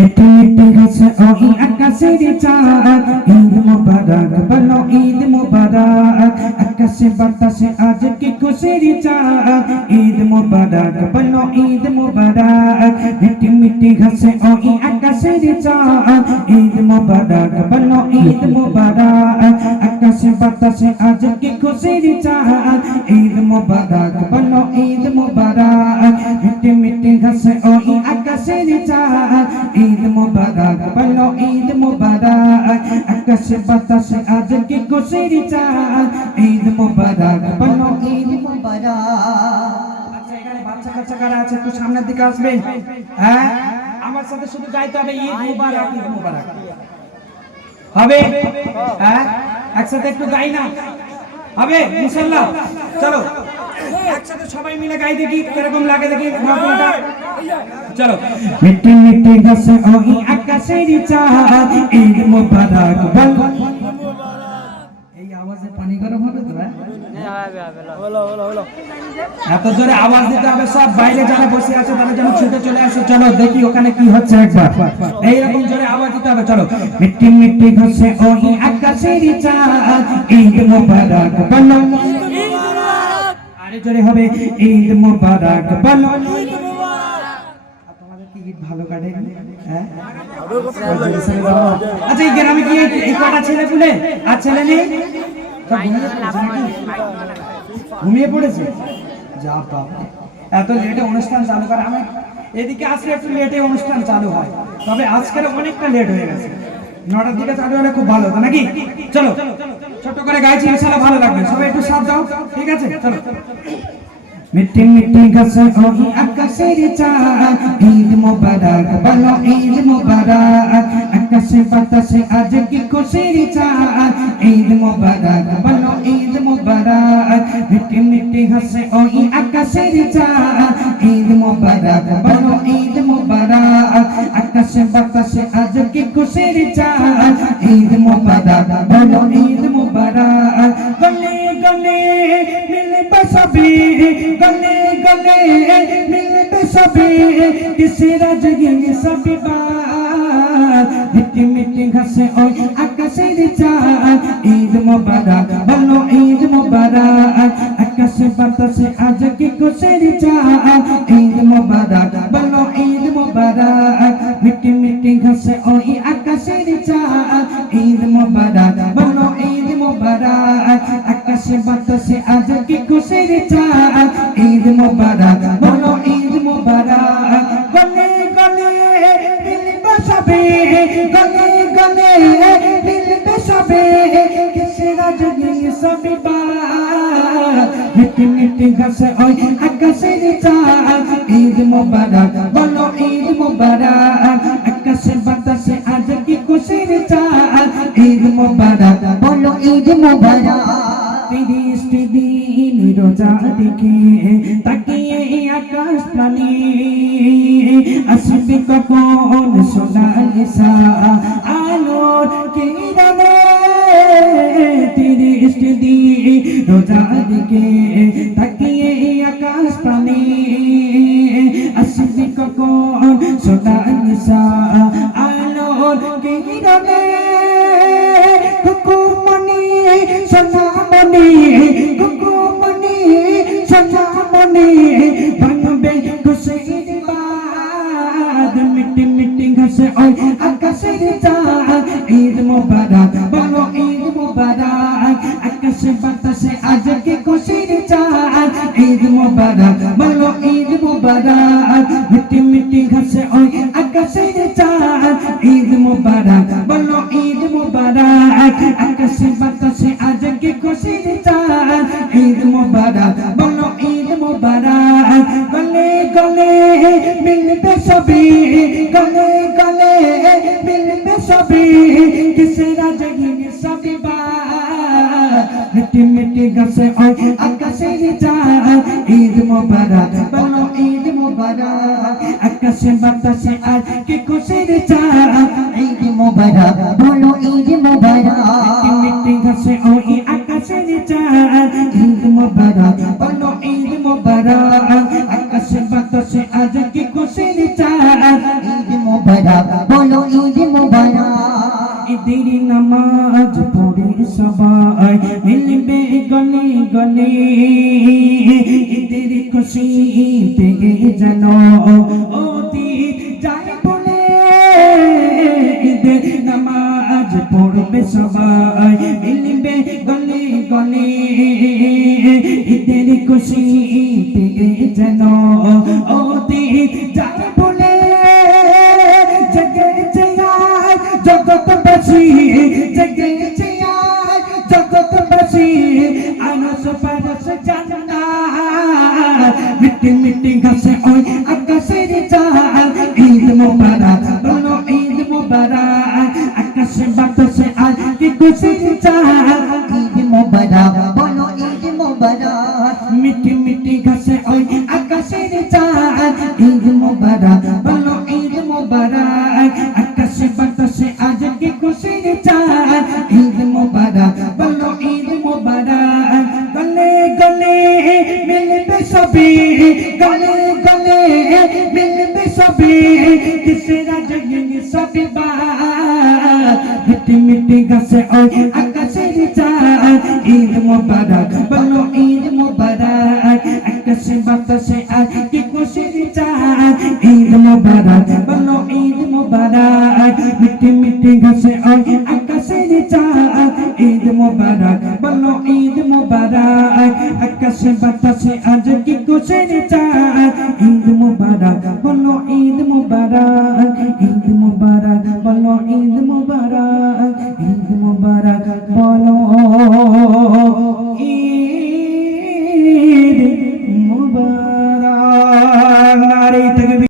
মিটি মিটি গাছে ওই আকাশের চাঁদ ঈদ মোবারক বলো ঈদ মোবারক আকাশে বাতাসে আজ কি খুশির চাঁদ ঈদ মোবারক বলো ঈদ মোবারক মিটি মিটি গাছে ওই আকাশের চাঁদ ঈদ মোবারক বলো ঈদ মোবারক আকাশে বাতাসে আজ কি খুশির চাঁদ ঈদ মোবারক বলো ঈদ মোবারক মিটি মিটি গাছে ওই আকাশের চাঁদ ঈদ মোবারক বলো ঈদ মোবারক আকাশে বাতাসে আজ কি খুশির চাঁদ ঈদ মোবারক বলো ঈদ মোবারক। আচ্ছা এখানে বাচ্চা কাচ্চা কারা আছে একটু সামনের দিকে আসবেন। হ্যাঁ আমার সাথে শুধু গাইতে হবে ঈদ মোবারক ঈদ মোবারক হবে। হ্যাঁ একসাথে একটু গাই না হবে ইনশাআল্লাহ। চলো একসাথে সবাই মিলে গাই দেখি কিরকম লাগে দেখি মাহফিলটা। চলো মিটি মিটি গাছে ওই আকাশের চাঁদ ঈদ মোবারক বল। এই আওয়াজে পানি গরম হবে তো? এত জোরে আওয়াজ দিতে হবে, সব বাইরে যারা বসে আছে তারা যেন ছুটে চলে আসে। চলো দেখি ওখানে কি হচ্ছে একবার, এইরকম জোরে আওয়াজ দিতে হবে। চলো মিটি মিটি গাছে ওই আকাশের চাঁদ ঈদ মোবারক বল। আরে জোরে হবে ঈদ মোবারক বল। তোমাদের কি ঈদ ভালো কাটে? হ্যাঁ আচ্ছা এই গ্রামে কি এই কটা ছেলে পুলে আর ছেলে নেই? ঘুমিয়ে পড়েছে? যা বাবা এত লেটে অনুষ্ঠান চালু করে। আমি এদিকে আসলে একটু লেটে অনুষ্ঠান চালু হয়, তবে আজকের অনেকটা লেট হয়ে গেছে। 9টার দিকে চালু হলে খুব ভালো হতো নাকি? চলো ছোট করে গাইছি ইনশাআল্লাহ ভালো লাগবে, সবাই একটু সাথ দাও ঠিক আছে? চলো মিটি মিটি গাছে ওই আকাশের চাঁদ ঈদ মোবারক বলো ঈদ মোবারক আকাশে বাতাসে আজ কি খুশির চাঁদ ঈদ মোবারক বলো ঈদ মোবারক মিটি মিটি গাছে ওই আকাশের চাঁদ ঈদ মোবারক বলো ঈদ মোবারক আকাশে বাতাসে আজ কি খুশির চাঁদ ঈদ মোবারক বলো ঈদ মোবারক গলে গলে মিলবে সবই গলে গলে মিলবে সবে কিসে রাজগিন সবে বাত মিটি মিটি ঘাসে ওই আকাশের চাঁদ ঈদ মোবারক বলো ঈদ মোবারক আকাশে বাতাসে আজ কি খুশির চাঁদ ঈদ মোবারক বলো ঈদ মোবারক মিটি মিটি ঘাসে ওই আকাশের চাঁদ ঈদ মোবারক বলো ঈদ মোবারক আকাশে বাতাসে আজ কি খুশির চাঁদ ঈদ মোবারক বলো ঈদ মোবারক গলে গলে মিলবে সবে গলে গলে মিলবে সবে কিসে রাজগিন সবে বাত মিটি মিটি ঘাসে ওই আকাশের চাঁদ ঈদ মোবারক বলো ঈদ মোবারক আকাশে বাতাসে আজ কি খুশির চাঁদ ঈদ মোবারক বলো ঈদ মোবারক। 30টি দিন রোজা দেখে তাকিয়ে আকাশ প্রাণী আসবে কখন সোনালি আলোর কিরণে 30টি দিন রোজা দেখে তাকিয়ে আকাশ প্রাণী আসবে কখন সোনালি আলোর কিরণে কুকুমনি সোনামনি কুকুমনি সোনামনি বানবে খুশির বাত মিটি মিটি ঘাসে ওই আকাশের চাঁদ ঈদ মোবারক বলো ঈদ মোবারক আকাশে বাতাসে আজ কি খুশির চাঁদ ঈদ মোবারক বলো ঈদ মোবারক মিটি মিটি ঘাসে ওই আকাশের চাঁদ ঈদ মোবারক বলো ঈদ মোবারক আকাশে বাতাসে আজ কি খুশির চাঁদ ঈদ মোবারক বলো ঈদ মোবারক গলে গলে মিলবে সবে গলে গলে মিলবে সবে কিসে রাজগিন সবে বাত মিটি মিটি গাছে ওই আকাশের চাঁদ ঈদ মোবারক বলো ঈদ মোবারক আকাশে বাতাসে আজ কি খুশির চাঁদ ঈদ মোবারক বলো ঈদ মোবারক মিটি ঘাসে ওই আকাশের চাঁদ ঈদ মোবারক বলো ঈদ মোবারক আকাশে বাতাসে আজ কি খুশির চাঁদ ঈদ মোবারক। ঈদের নামাজ পড়ে সবাই মিলবে গলে গলে ঈদের খুশি পেয়ে যেন অতীত যায় বলে ঈদের নামাজ পড়বে সবাই মিলবে গলে গলে ঈদের খুশি পেয়ে যেন অতীত যায় বলে জগতে আয় জগৎবাসী জগতে আয় জগৎবাসী আনস পারস জান্নাত মিটি মিটি গাছে ওই আকাশের চাঁদ ঈদ মোবারক বলো ঈদ মোবারক আকাশে বাতাসে আজ কি খুশির চাঁদ ঈদ মোবারক বলো ঈদ মোবারক মিটি মিটি গাছে ওই আকাশের চাঁদ ঈদ মোবারক বলো ঈদ মোবারক আকাশে বাতাসে আজ কি খুশির চাঁদ ঈদ মোবারক বলো ঈদ মোবারক গলে গলে মিলবে সবই গলে গলে মিলবে সবই কিসেরা জগিনি সবই মিটি মিটি গাছে ওই আকাশের চাঁদ ঈদ মোবারক বলো ঈদ মোবারক আকাশে বাতাসে আজ কি খুশির চাঁদ ঈদ মোবারক বলো ঈদ মোবারক মিটি মিটি গাছে ওই আকাশের চাঁদ ঈদ মোবারক বলো ঈদ মোবারক আকাশে বাতাসে আজ কি খুশির চাঁদ ঈদ মোবারক বলো ঈদ মোবারক